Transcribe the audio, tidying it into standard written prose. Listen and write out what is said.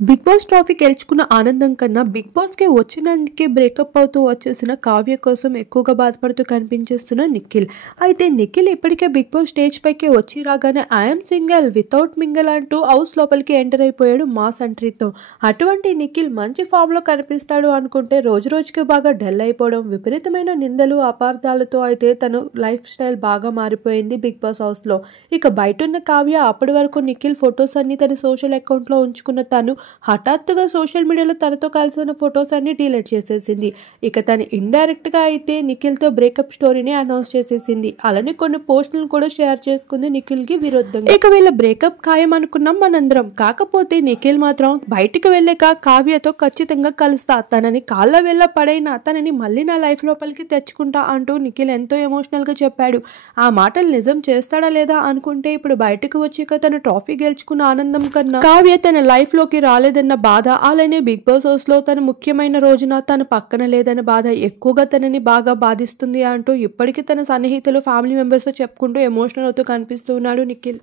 Big boss trophy గెలుచుకున్న ఆనందం కన్నా బిగ్ బాస్‌కి వచ్చినందుకే బ్రేకప్ అవుతూ వచ్చేసిన కావ్య కోసం ఎక్కువగా బాధపడుతూ కనిపించేస్తున్న నిఖిల్. అయితే నిఖిల్ ఇప్పటికే బిగ్ బాస్ స్టేజ్ పైకి వచ్చి రాగానే ఐయామ్ సింగిల్ వితౌట్ మింగిల్ అంటూ హౌస్ లోపలికి ఎంటర్ అయిపోయాడు మాస్ ఎంట్రీతో. అటువంటి నిఖిల్ మంచి ఫామ్‌లో కనిపిస్తాడు అనుకుంటే రోజురోజుకి బాగా డల్ అయిపోవడం, విపరీతమైన నిందలు, అపార్థాలతో అయితే తను లైఫ్ స్టైల్ బాగా మారిపోయింది బిగ్ బాస్ హౌస్‌లో. ఇక బయటున్న కావ్య అప్పటి వరకు నిఖిల్ ఫొటోస్ అన్ని తన సోషల్ అకౌంట్‌లో ఉంచుకున్న తను హఠాత్తుగా సోషల్ మీడియాలో తనతో కలిసి ఉన్న ఫొటోస్ అన్ని డిలీట్ చేసేసింది. ఇక తను ఇండైరెక్ట్ గా అయితే నిఖిల్తో బ్రేకప్ స్టోరీని అనౌన్స్ చేసేసింది. అలానే కొన్ని పోస్టులను కూడా షేర్ చేసుకుంది నిఖిల్ కి విరుద్ధంగా. ఇక వీళ్ళ బ్రేకప్ ఖాయం అనుకున్నాం మనందరం. కాకపోతే నిఖిల్ మాత్రం బయటికి వెళ్ళాక కావ్యతో ఖచ్చితంగా కలుస్తా, తనని కాళ్ళ వెళ్ళ పడైనా తనని మళ్ళీ నా లైఫ్ లోపలికి తెచ్చుకుంటా అంటూ నిఖిల్ ఎంతో ఎమోషనల్ గా చెప్పాడు. ఆ మాటలు నిజం చేస్తాడా లేదా అనుకుంటే ఇప్పుడు బయటకు వచ్చాక తన ట్రోఫీ గెలుచుకున్న ఆనందం కన్నా కావ్య తన లైఫ్ లోకి రాలేదన్న బాధ, అలానే బిగ్ బాస్ హౌస్ లో తన ముఖ్యమైన రోజున తన పక్కన లేదన్న బాధ ఎక్కువగా తనని బాగా బాధిస్తుంది అంటూ ఇప్పటికీ తన సన్నిహితులు, ఫ్యామిలీ మెంబర్స్ తో చెప్పుకుంటూ ఎమోషనల్ అవుతూ కనిపిస్తూ ఉన్నాడు నిఖిల్.